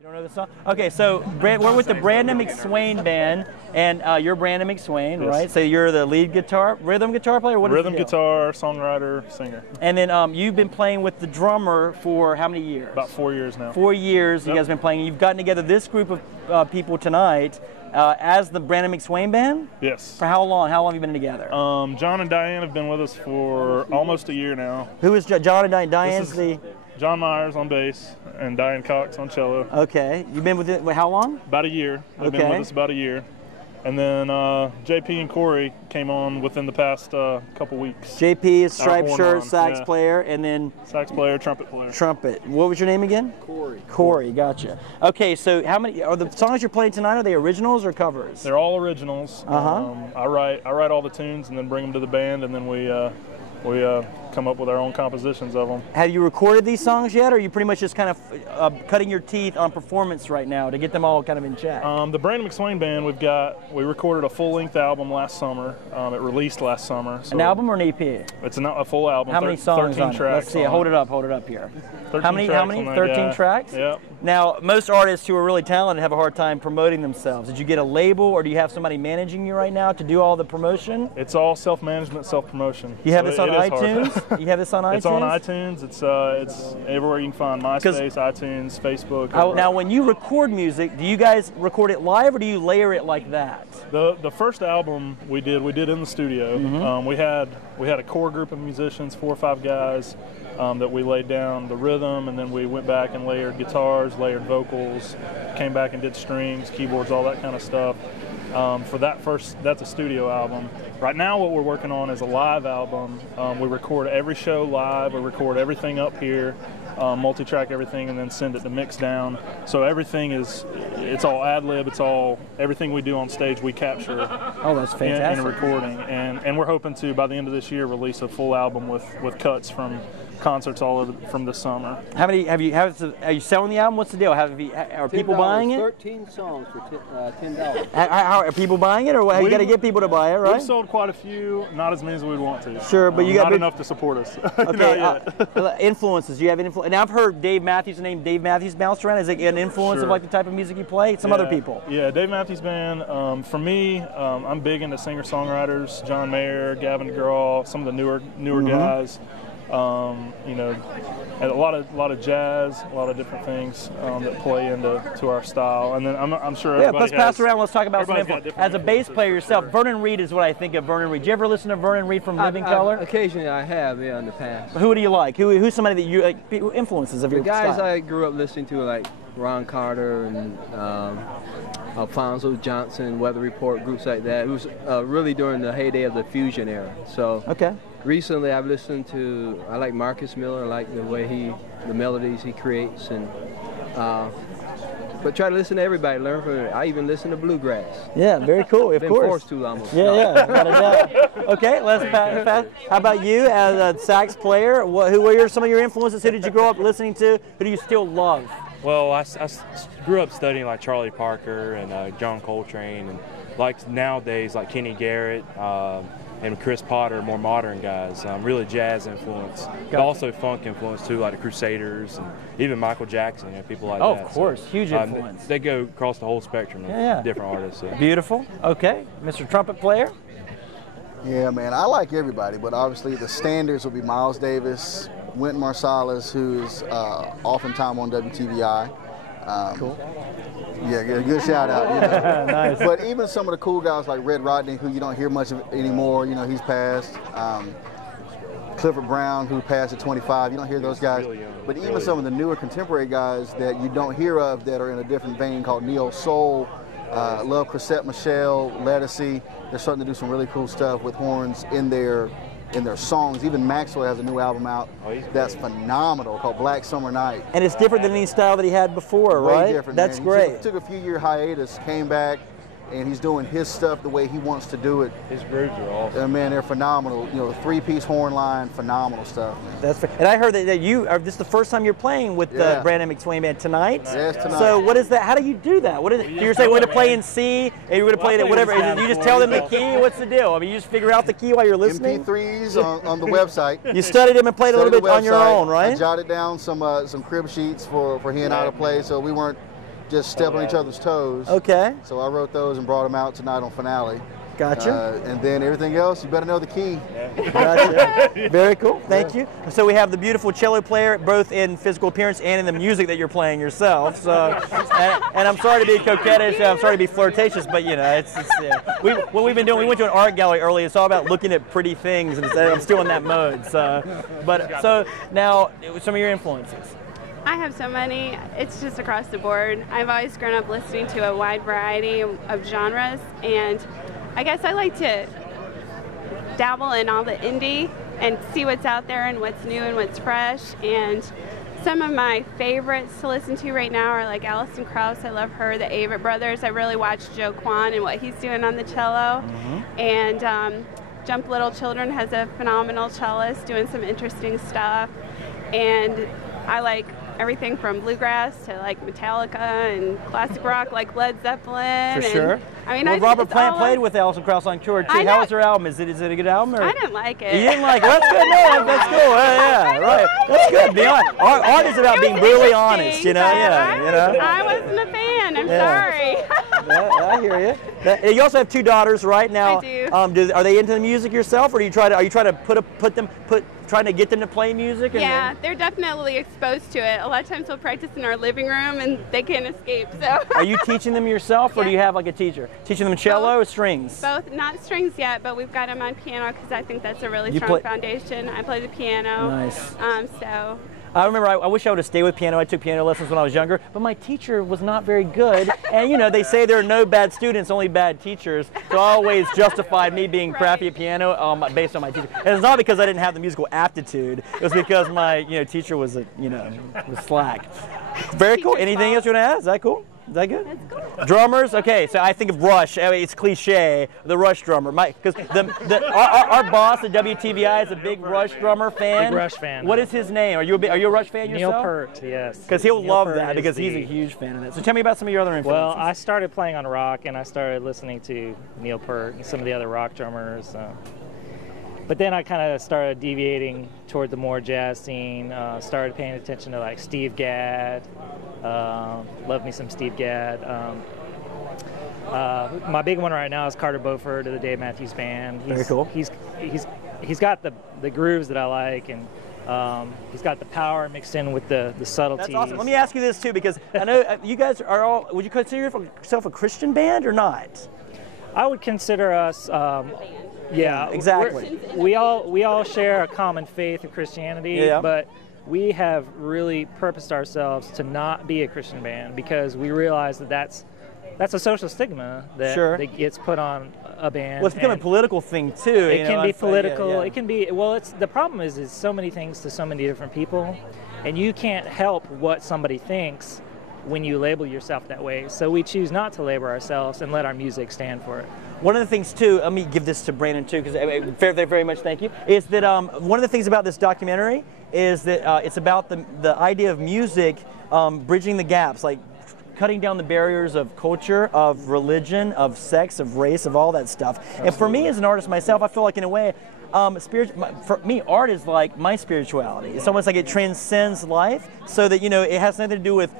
You don't know the song? Okay, so we're with the Brandon McSwain band, and you're Brandon McSwain, Yes. right? So you're the lead guitar, rhythm guitar player? What is Rhythm the deal? guitar, songwriter, singer. And then you've been playing with the drummer for how many years? About 4 years now. 4 years you Yep. guys have been playing. You've gotten together this group of people tonight as the Brandon McSwain band? Yes. For how long? How long have you been together? John and Diane have been with us for almost a year now. Who is John and Diane? Diane's This the... is John Myers on bass and Diane Cox on cello. Okay. You've been with it how long? About a year. They've been Okay. with us about a year. And then JP and Corey came on within the past couple weeks. JP is striped horn shirt, on, sax yeah. player, and then Sax player, trumpet player. trumpet. What was your name again? Corey. Corey, gotcha. Okay, so how many are the songs you're playing tonight? Are they originals or covers? They're all originals. Uh-huh. I write all the tunes and then bring them to the band, and then we come up with our own compositions of them. Have you recorded these songs yet, or are you pretty much just kind of cutting your teeth on performance right now to get them all kind of in check? The Brandon McSwain band, we recorded a full-length album last summer. It released last summer. So An album or an EP? It's a full album. How many songs 13 on it? tracks. Let's see. Hold it up here. 13 How many? tracks How many? on that 13 guy. tracks. Yep. Now, most artists who are really talented have a hard time promoting themselves. Did you get a label, or do you have somebody managing you right now to do all the promotion? It's all self-management, self-promotion. You have So this on it is hard. iTunes? You have this on iTunes? It's on iTunes. It's everywhere you can find MySpace, iTunes, Facebook. Now, when you record music, do you guys record it live, or do you layer it like that? The first album we did in the studio. Mm-hmm. We had a core group of musicians, 4 or 5 guys, that we laid down the rhythm, and then we went back and layered guitars, layered vocals, came back and did strings, keyboards, all that kind of stuff. For that's a studio album. Right now what we're working on is a live album. We record every show live, we record everything up here, multi-track everything, and then send it to mix down. So it's all ad-lib, everything we do on stage we capture Oh, that's fantastic. in a recording. And we're hoping to, by the end of this year, release a full album with cuts from concerts all over from this summer. How many are you selling the album? What's the deal? Are people buying it? 13 songs for $10. How, are people buying it, or what? You got to get people to buy it, right? We've sold quite a few, not as many as we'd want to. Sure, but you got not big- enough to support us. Okay, influences. Do you have influence? Now I've heard Dave Matthews' name. Dave Matthews bounced around. Is it an influence of Sure. like the type of music you play? Some other people. Yeah, Dave Matthews Band. For me, I'm big into singer-songwriters. John Mayer, Gavin DeGraw, some of the newer Mm-hmm. guys. And a lot of jazz, a lot of different things that play into our style. And then I'm sure Yeah, everybody let's pass around. Let's talk about some everybody's got influence. different As a bass influences, player for yourself, sure. Vernon Reid is what I think of Vernon Reid. Did you ever listen to Vernon Reid from Living Color? Occasionally I have, yeah, in the past. Who do you like? Who's somebody that you like, influences of The your guys style? I grew up listening to, like Ron Carter and Alfonso Johnson, Weather Report, groups like that. It was really during the heyday of the fusion era. So Okay. recently I've listened to, I like Marcus Miller, I like the way the melodies he creates, and but try to listen to everybody, learn from it. I even listen to bluegrass. Yeah, very cool. Of Been course. forced to almost. Yeah, yeah, without a doubt. Okay, let's pass. How about you as a sax player? Who were some of your influences? Who did you grow up listening to? Who do you still love? Well, I grew up studying like Charlie Parker and John Coltrane, and like nowadays like Kenny Garrett and Chris Potter, more modern guys, really jazz influence, but also funk influence too, like the Crusaders and even Michael Jackson and people like Oh, that. of course, huge influence. They go across the whole spectrum of Yeah. different artists. So. Beautiful. Okay, Mr. Trumpet Player. Yeah, man, I like everybody, but obviously the standards will be Miles Davis, Wynton Marsalis, who's oftentimes on WTVI. Cool. Yeah, good shout out. You know. Nice. But even some of the cool guys like Red Rodney, who you don't hear much of anymore, you know, he's passed. Clifford Brown, who passed at 25, you don't hear those guys. Really young, But even really some of the newer contemporary guys that you don't hear of that are in a different vein called Neo Soul, love Chrisette Michelle, Lettucey. They're starting to do some really cool stuff with horns in their songs. Even McSwain has a new album out that's phenomenal called Black Summer Night. And it's different than any style that he had before, Way right? different, That's man. great. He took a few year hiatus, came back, and he's doing his stuff the way he wants to do it. His grooves are awesome. And man, they're phenomenal. You know, the 3-piece horn line, phenomenal stuff, man. That's fair. And I heard that you are this is the first time you're playing with the Yeah. Brandon McSwain Band tonight. Yes, tonight. So what is that? How do you do that? What is it? You're saying we're going to play in C, and you're going to play it at whatever. You just tell them the key. What's the deal? I mean, you just figure out the key while you're listening. MP3s on the website. You studied them and played a little Studied bit the on your website. own, right? I jotted down some crib sheets for he and I to play, so we weren't just step on each other's toes. Okay. So I wrote those and brought them out tonight on finale. Gotcha. And then everything else, you better know the key. Gotcha. Very cool. Thank you. So we have the beautiful cello player, both in physical appearance and in the music that you're playing yourself. So, and I'm sorry to be coquettish. I'm sorry to be flirtatious, but you know, it's what we've been doing. We went to an art gallery earlier. It's all about looking at pretty things, and I'm still in that mode. So now, some of your influences. I have so many. It's just across the board. I've always grown up listening to a wide variety of genres, and I guess I like to dabble in all the indie and see what's out there and what's new and what's fresh. And some of my favorites to listen to right now are like Alison Krauss. I love her. The Avett Brothers. I really watch Joe Kwan and what he's doing on the cello. And Jump Little Children has a phenomenal cellist doing some interesting stuff. And I like everything from bluegrass to like Metallica and classic rock like Led Zeppelin. For sure. I mean, well, Robert Plant played with Alison Krauss on tour too. How was her album? Is it a good album? Or? I didn't like it. You didn't like it? Well, that's good. No, that's cool. Yeah, right. That's good. Be honest. Art is about being brutally honest, you know. I wasn't a fan. I'm sorry. I hear you. You also have 2 daughters, right? Now, I do. Are they into the music yourself, or are you trying to trying to get them to play music? Yeah, they're definitely exposed to it. A lot of times we'll practice in our living room, and they can't escape. So. Are you teaching them yourself, or do you have like a teacher? Teaching them cello or strings? Both, not strings yet, but we've got them on piano because I think that's a really strong foundation. I play the piano. Nice. So. I remember I wish I would have stayed with piano. I took piano lessons when I was younger, but my teacher was not very good. And you know, they say there are no bad students, only bad teachers. So I always justified me being crappy at piano based on my teacher. And it's not because I didn't have the musical aptitude. It was because my teacher was was slack. Very cool. Anything else you want to add? Is that cool? Is that good? That's cool. Drummers, okay. So I think of Rush. I mean, it's cliche, the Rush drummer, because our boss at WTVI is a big Rush drummer fan. Big Rush fan. What is his name? Are you a Rush fan yourself? Neil Peart, yes. Because he'll love that because he's a huge fan of that. So tell me about some of your other influences. Well, I started playing on rock, and I started listening to Neil Peart and some of the other rock drummers. But then I kind of started deviating toward the more jazz scene. Started paying attention to like Steve Gadd. Love me some Steve Gadd. My big one right now is Carter Beauford of the Dave Matthews Band. Very cool. He's got the grooves that I like, and he's got the power mixed in with the subtleties. That's awesome. Let me ask you this too, because I know you guys are all. Would you consider yourself a Christian band or not? I would consider us. Yeah, exactly. We all share a common faith of Christianity, but we have really purposed ourselves to not be a Christian band because we realize that that's a social stigma that gets put on a band. Well, it's become a political thing too. It can be political. It can be. Well, the problem is so many things to so many different people, and you can't help what somebody thinks when you label yourself that way. So we choose not to label ourselves and let our music stand for it. One of the things too, let me give this to Brandon too, because very, very much thank you, is that one of the things about this documentary is that it's about the idea of music bridging the gaps, like cutting down the barriers of culture, of religion, of sex, of race, of all that stuff. Absolutely. And for me as an artist myself, I feel like in a way, for me, art is like my spirituality. It's almost like it transcends life, so that it has nothing to do with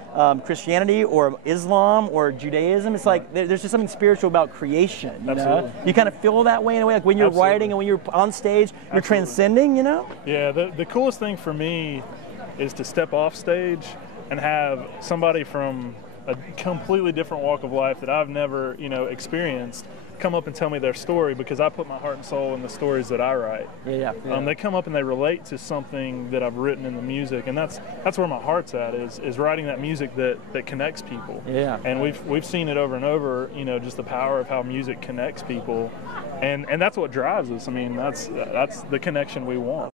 Christianity or Islam or Judaism. It's like there's just something spiritual about creation. You know, you kind of feel that way in a way, like when you're writing and when you're on stage, you're transcending. Yeah, the coolest thing for me is to step off stage and have somebody from a completely different walk of life that I've never experienced come up and tell me their story, because I put my heart and soul in the stories that I write. They come up and they relate to something that I've written in the music, and that's where my heart's at, is writing that music that connects people. And we've seen it over and over, just the power of how music connects people, and that's what drives us. I mean, that's the connection we want.